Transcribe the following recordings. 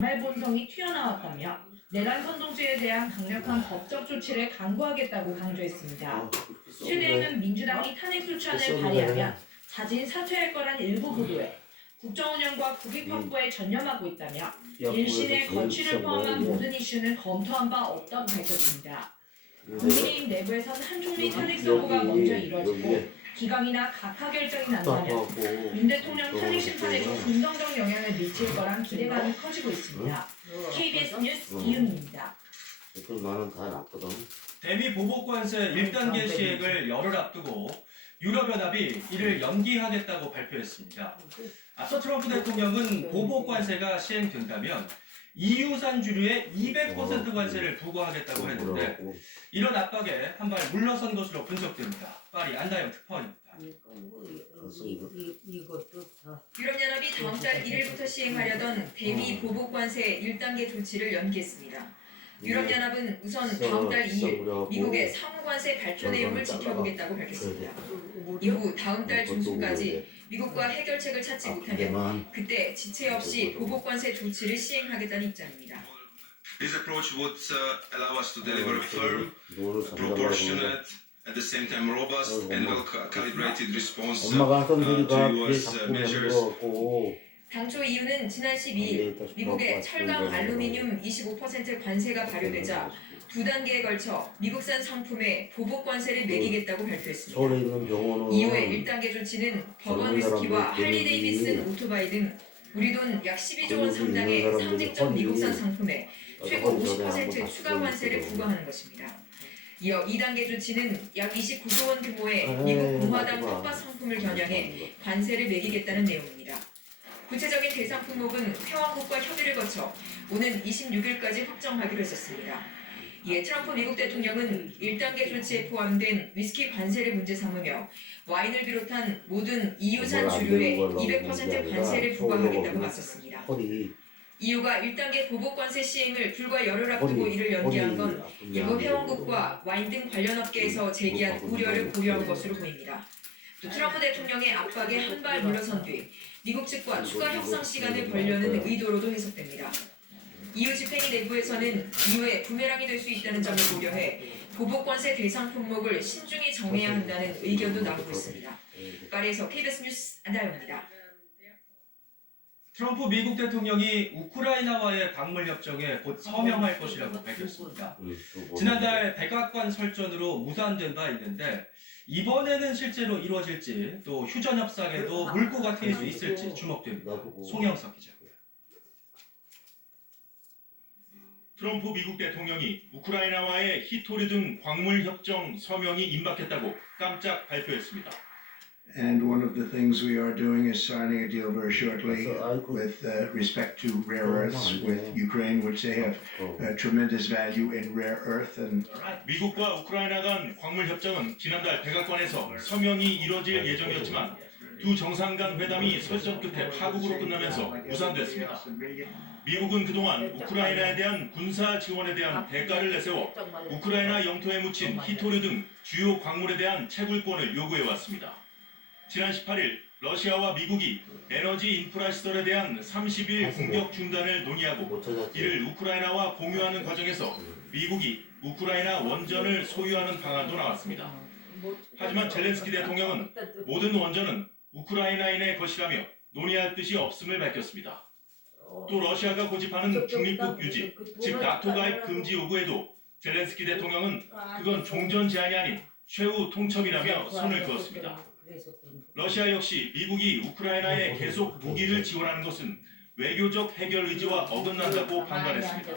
말 본성이 튀어나왔다며 내란 선동죄에 대한 강력한 법적 조치를 강구하겠다고 강조했습니다. 최대행은 민주당이 탄핵 소추안을 발의하면 자진 사퇴할 거란 일부 보도에 국정 운영과 국익 확보에 전념하고 있다며 일신의 거취를 포함한 모든 이슈는 검토한 바 없다고 밝혔습니다. 국민의힘 내부에선 한 총리 탄핵 선고가 먼저 이뤄지고 기각이나 각하 결정이 난다면 윤 대통령 탄핵 심판에도 긍정적 영향을 미칠 거란 기대감이 커지고 있습니다. KBS 뉴스 이윤입니다. 나는 다 났거든. 대미 보복관세 1단계 시행을 열흘 앞두고 유럽연합이 이를 연기하겠다고 발표했습니다. 앞서 트럼프 대통령은 보복관세가 시행된다면 EU산 주류에 200% 관세를 부과하겠다고 했는데 이런 압박에 한 발 물러선 것으로 분석됩니다. 파리 안다영 특파원입니다. 유럽연합이 다음 달 1일부터 시행하려던 대미 보복관세 1단계 조치를 연기했습니다. 유럽연합은 우선 다음 달 2일 미국의 상호관세 발표 내용을 지켜보겠다고 밝혔습니다. 이후 다음 달 중순까지 미국과 해결책을 찾지 못하면 그때 지체 없이 보복관세 조치를 시행하겠다는 입장입니다. This approach would allow us to deliver a firm, proportionate, at the same time robust and well-calibrated response to US measures. 당초 이유는 지난 12일 미국의 철강 알루미늄 25% 관세가 발효되자 두 단계에 걸쳐 미국산 상품에 보복 관세를 매기겠다고 발표했습니다. 이후의 1단계 조치는 버건 위스키와 할리 데이비슨 오토바이 등 우리 돈 약 12조 원 상당의 상징적 미국산 상품에 최고 50% 추가 관세를 부과하는 것입니다. 이어 2단계 조치는 약 29조 원 규모의 미국 공화당 텃밭 상품을 겨냥해 관세를 매기겠다는 내용입니다. 구체적인 대상 품목은 회원국과 협의를 거쳐 오는 26일까지 확정하기로 했었습니다. 이에 트럼프 미국 대통령은 1단계 조치에 포함된 위스키 관세를 문제 삼으며 와인을 비롯한 모든 EU산 주류에 200% 관세를 부과하겠다고 맞섰습니다. EU가 1단계 보복 관세 시행을 불과 열흘 앞두고 이를 연기한 건 일부 회원국과 와인 등 관련 업계에서 제기한 우려를 고려한 것으로 보입니다. 또 트럼프 대통령의 압박에 한 발 물러선 뒤 미국 측과 추가 협상 시간을 벌려는 의도로도 해석됩니다. EU 집행위 내부에서는 이후에 부메랑이 될 수 있다는 점을 고려해 보복관세 대상 품목을 신중히 정해야 한다는 의견도 나오고 있습니다. 파리에서 KBS 뉴스 안다영입니다. 트럼프 미국 대통령이 우크라이나와의 광물 협정에 곧 서명할 것이라고 밝혔습니다. 지난달 백악관 설전으로 무산된 바 있는데 이번에는 실제로 이루어질지 또 휴전 협상에도 물꼬가 트일 수 있을지 주목됩니다. 송영석 기자. 트럼프 미국 대통령이 우크라이나와의 히토리등 광물 협정 서명이 임박했다고 깜짝 발표했습니다. And one of the things we are doing is signing a deal very shortly with respect to rare earths with Ukraine, which they have tremendous value in rare earth. And 미국과 우크라이나 간 광물 협정은 지난달 백악관에서 서명이 이뤄질 예정이었지만 두 정상 간 회담이 설전 끝에 파국으로 끝나면서 무산됐습니다. 미국은 그동안 우크라이나에 대한 군사 지원에 대한 대가를 내세워 우크라이나 영토에 묻힌 히토리 등 주요 광물에 대한 채굴권을 요구해왔습니다. 지난 18일 러시아와 미국이 에너지 인프라 시설에 대한 30일 공격 중단을 논의하고 이를 우크라이나와 공유하는 과정에서 미국이 우크라이나 원전을 소유하는 방안도 나왔습니다. 하지만 젤렌스키 대통령은 모든 원전은 우크라이나인의 것이라며 논의할 뜻이 없음을 밝혔습니다. 또 러시아가 고집하는 중립국 유지, 즉 나토 가입 금지 요구에도 젤렌스키 대통령은 그건 종전 제한이 아닌 최후 통첩이라며 선을 그었습니다. 러시아 역시 미국이 우크라이나에 계속 무기를 지원하는 것은 외교적 해결 의지와 어긋난다고 반발했습니다.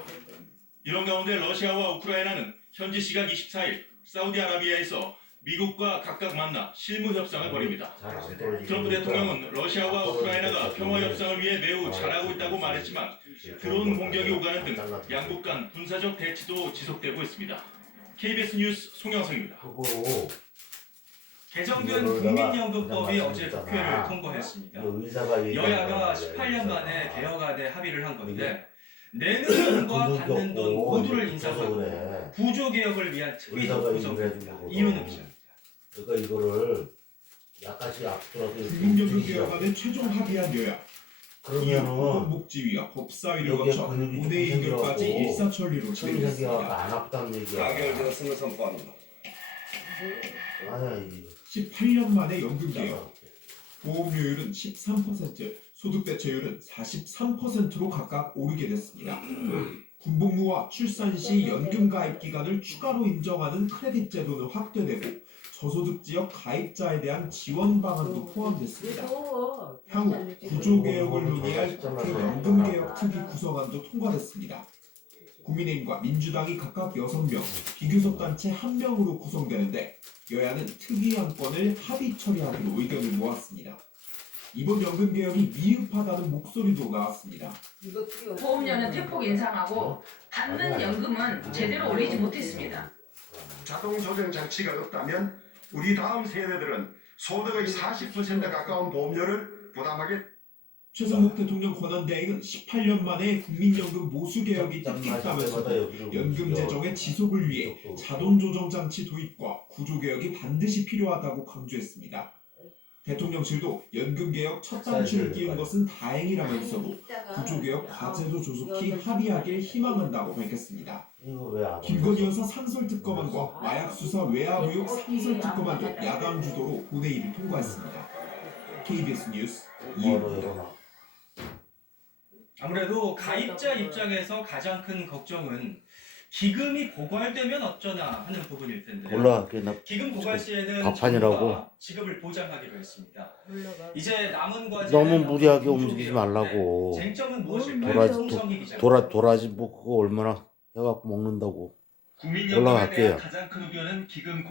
이런 가운데 러시아와 우크라이나는 현지 시각 24일 사우디아라비아에서 미국과 각각 만나 실무 협상을 벌입니다. 트럼프 대통령은 러시아와 우크라이나가 평화 협상을 위해 매우 잘하고 있다고 말했지만 드론 공격이 오가는 등 양국 간 군사적 대치도 지속되고 있습니다. KBS 뉴스 송영석입니다. 개정된 국민연금법이 어제 국회를 통과했습니다. 여야가 18년 만에 개혁안에 합의를 한 건데 내는 돈과 받는 돈 모두를 인상하고 구조개혁을 위한 특위도 구성됩니다. 이유는 기자입니다. 그러니까 이거를 약간씩 앞들어서 국민연금 개혁안에 최종 합의한 여야 그러면은 보건복지위와 법사위를 여기에 거쳐 근육이 본회의 좀 의결까지 생겨갖고 일사천리로 처음에 진행됐습니다. 생겨가 안 아프다는 얘기야. 가결되었음을 선포합니다. 아야 이 18년 만에 연금개혁. 보험료율은 13%, 소득대체율은 43%로 각각 오르게 됐습니다. 군복무와 출산 시 연금 가입 기간을 추가로 인정하는 크레딧 제도는 확대되고 저소득 지역 가입자에 대한 지원 방안도 포함됐습니다. 향후 구조개혁을 논의할 국회 연금개혁 특위 구성안도 통과됐습니다. 국민의힘과 민주당이 각각 6명, 비교섭단체 1명으로 구성되는데 여야는 특위 안건을 합의 처리하기로 의견을 모았습니다. 이번 연금개혁이 미흡하다는 목소리도 나왔습니다. 보험료는 대폭 인상하고 받는 연금은 제대로 올리지 못했습니다. 자동 조정 장치가 없다면 우리 다음 세대들은 소득의 40% 가까운 보험료를 부담하게. 최성목 대통령 권한대행은 18년 만에 국민연금 보수개혁이 뜻깊다면서도 연금 재정의 지속을 위해 자동 조정 장치 도입과 구조개혁이 반드시 필요하다고 강조했습니다. 대통령실도 연금개혁 첫 단추를 끼운 것은 다행이라면서도 구조개혁 과제도 조속히 합의하길 희망한다고 밝혔습니다. 김건희 여사 상설특검안과 마약수사 외압 의혹 상설특검안도 야당 주도로 본회의를 통과했습니다. KBS 뉴스 이은입니다. 아무래도 가입자 입장에서 가장 큰 걱정은 기금이 고갈되면 어쩌나 하는 부분일 텐데요. 몰라. 나 기금 고갈 시에는 밥판이라고. 정부가 지급을 보장하기로 했습니다. 이제 남은 과제 너무 무리하게 움직이지 말라고. 쟁점은 무엇일까요? 송성희 기자. 도라지 뭐 그거 얼마나 해갖고 먹는다고. 국민연금에 올라갈게요. 대한 가장 큰 우려는 기금